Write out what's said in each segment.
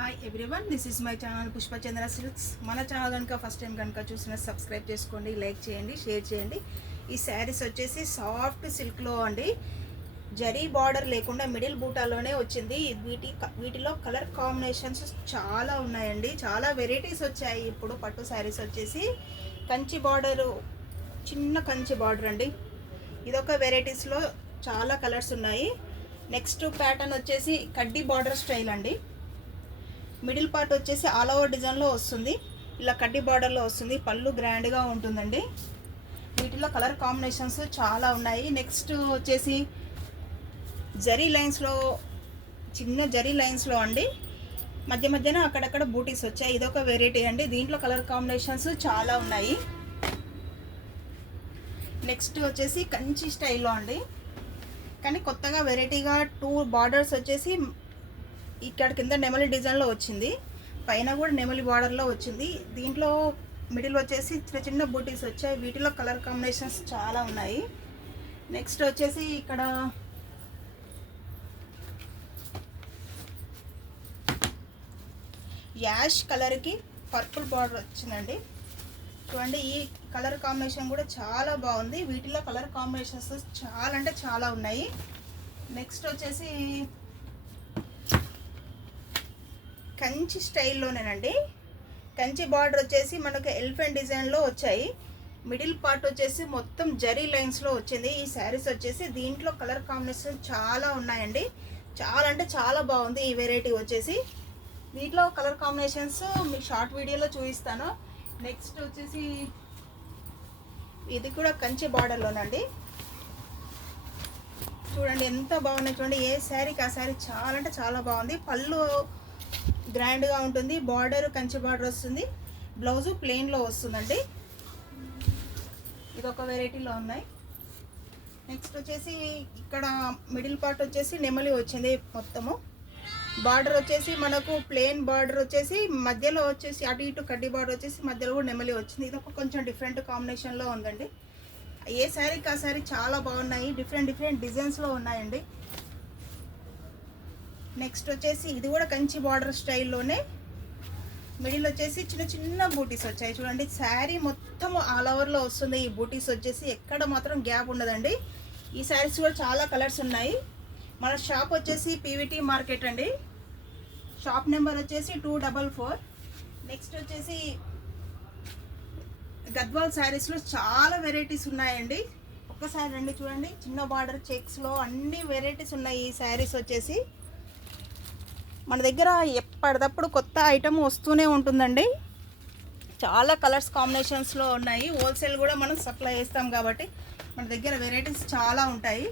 Hi everyone, this is my channel Pushpachandra silks. మన channel కనుక first time కనుక చూసిన సబ్స్క్రైబ్ చేసుకోండి, లైక్ చేయండి, షేర్ చేయండి. ఈ శారీస్ వచ్చేసి సాఫ్ట్ సిల్క్లో అండి, జరీ బార్డర్ లేకుండా మిడిల్ బూటాలోనే వచ్చింది. వీటిలో కలర్ కాంబినేషన్స్ చాలా ఉన్నాయండి, చాలా వెరైటీస్ వచ్చాయి. ఇప్పుడు పట్టు శారీస్ వచ్చేసి కంచి బార్డరు, చిన్న కంచి బార్డర్ అండి. ఇదొక వెరైటీస్లో చాలా కలర్స్ ఉన్నాయి. నెక్స్ట్ ప్యాటర్న్ వచ్చేసి కడ్డీ బార్డర్ స్టైల్ అండి. మిడిల్ పార్ట్ వచ్చేసి ఆల్ ఓవర్ డిజైన్లో వస్తుంది, ఇలా కడ్డీ బార్డర్లో వస్తుంది. పళ్ళు గ్రాండ్గా ఉంటుందండి. వీటిలో కలర్ కాంబినేషన్స్ చాలా ఉన్నాయి. నెక్స్ట్ వచ్చేసి జరీ లైన్స్లో, చిన్న జరీ లైన్స్లో అండి, మధ్య మధ్యన అక్కడక్కడ బూటీస్ వచ్చాయి. ఇదొక వెరైటీ అండి. దీంట్లో కలర్ కాంబినేషన్స్ చాలా ఉన్నాయి. నెక్స్ట్ వచ్చేసి కంచి స్టైల్లో అండి, కానీ కొత్తగా వెరైటీగా 2 బార్డర్స్ వచ్చేసి ఇక్కడ కింద నెమలి డిజైన్లో వచ్చింది, పైన కూడా నెమలి బార్డర్లో వచ్చింది. దీంట్లో మిడిల్ వచ్చేసి చిన్న చిన్న బూటీస్ వచ్చాయి. వీటిలో కలర్ కాంబినేషన్స్ చాలా ఉన్నాయి. నెక్స్ట్ వచ్చేసి ఇక్కడ యాష్ కలర్కి పర్పుల్ బార్డర్ వచ్చిందండి. చూడండి, ఈ కలర్ కాంబినేషన్ కూడా చాలా బాగుంది. వీటిలో కలర్ కాంబినేషన్స్ చాలా అంటే చాలా ఉన్నాయి. నెక్స్ట్ వచ్చేసి కంచి స్టైల్లోనేనండి. కంచి బార్డర్ వచ్చేసి మనకు ఎలిఫెంట్ డిజైన్లో వచ్చాయి. మిడిల్ పార్ట్ వచ్చేసి మొత్తం జరీ లైన్స్లో వచ్చింది. ఈ శారీస్ వచ్చేసి దీంట్లో కలర్ కాంబినేషన్ చాలా ఉన్నాయండి. చాలా అంటే చాలా బాగుంది ఈ వెరైటీ వచ్చేసి. దీంట్లో కలర్ కాంబినేషన్స్ మీకు షార్ట్ వీడియోలో చూపిస్తాను. నెక్స్ట్ వచ్చేసి ఇది కూడా కంచి బార్డర్లోనండి. చూడండి ఎంత బాగున్నాయి. చూడండి, ఏ శారీకి ఆ శారీ చాలా అంటే చాలా బాగుంది. పళ్ళు గ్రాండ్గా ఉంటుంది, బార్డర్ కంచి బార్డర్ వస్తుంది, బ్లౌజు ప్లెయిన్లో వస్తుందండి. ఇదొక వెరైటీలో ఉన్నాయి. నెక్స్ట్ వచ్చేసి ఇక్కడ మిడిల్ పార్ట్ వచ్చేసి నెమలి వచ్చింది. మొత్తము బార్డర్ వచ్చేసి మనకు ప్లెయిన్ బార్డర్ వచ్చేసి మధ్యలో వచ్చేసి అటు ఇటు కడ్డీ బార్డర్ వచ్చేసి మధ్యలో కూడా నెమలి వచ్చింది. ఇదొక కొంచెం డిఫరెంట్ కాంబినేషన్లో ఉందండి. ఏ శారీకి ఆ శారీ చాలా బాగున్నాయి. డిఫరెంట్ డిఫరెంట్ డిజైన్స్లో ఉన్నాయండి. నెక్స్ట్ వచ్చేసి ఇది కూడా కంచి బార్డర్ స్టైల్లోనే, మిడిల్ వచ్చేసి చిన్న చిన్న బూటీస్ వచ్చాయి. చూడండి, శారీ మొత్తం ఆల్ ఓవర్లో వస్తుంది. ఈ బూటీస్ వచ్చేసి ఎక్కడ మాత్రం గ్యాప్ ఉండదండి. ఈ శారీస్ కూడా చాలా కలర్స్ ఉన్నాయి. మన షాప్ వచ్చేసి పీవీటీ మార్కెట్ అండి. షాప్ నెంబర్ వచ్చేసి 244. నెక్స్ట్ వచ్చేసి గద్వాల్ శారీస్లో చాలా వెరైటీస్ ఉన్నాయండి. ఒక్కసారి రండి, చూడండి, చిన్న బార్డర్ చెక్స్లో అన్ని వెరైటీస్ ఉన్నాయి. ఈ శారీస్ వచ్చేసి మన దగ్గర ఎప్పటికప్పుడు కొత్త ఐటమ్ వస్తూనే ఉంటుందండి. చాలా కలర్స్ కాంబినేషన్స్లో ఉన్నాయి. హోల్సేల్ కూడా మనం సప్లై చేస్తాం కాబట్టి మన దగ్గర వెరైటీస్ చాలా ఉంటాయి.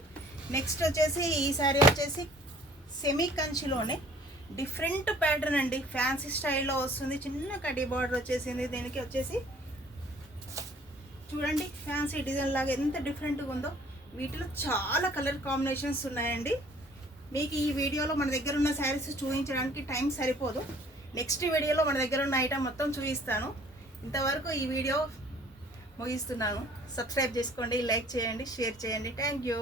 నెక్స్ట్ వచ్చేసి ఈ శారీ వచ్చేసి సెమీ కంచిలోనే డిఫరెంట్ ప్యాటర్న్ అండి, ఫ్యాన్సీ స్టైల్లో వస్తుంది. చిన్న కడ్డీ బార్డర్ వచ్చేసింది. దీనికి వచ్చేసి చూడండి, ఫ్యాన్సీ డిజైన్ లాగా ఎంత డిఫరెంట్గా ఉందో. వీటిలో చాలా కలర్ కాంబినేషన్స్ ఉన్నాయండి. మీకు ఈ వీడియోలో మన దగ్గర ఉన్న శారీస్ చూపించడానికి టైం సరిపోదు. నెక్స్ట్ వీడియోలో మన దగ్గర ఉన్న ఐటమ్ మొత్తం చూపిస్తాను. ఇంతవరకు ఈ వీడియో ముగిస్తున్నాను. సబ్స్క్రైబ్ చేసుకోండి, లైక్ చేయండి, షేర్ చేయండి. Thank you.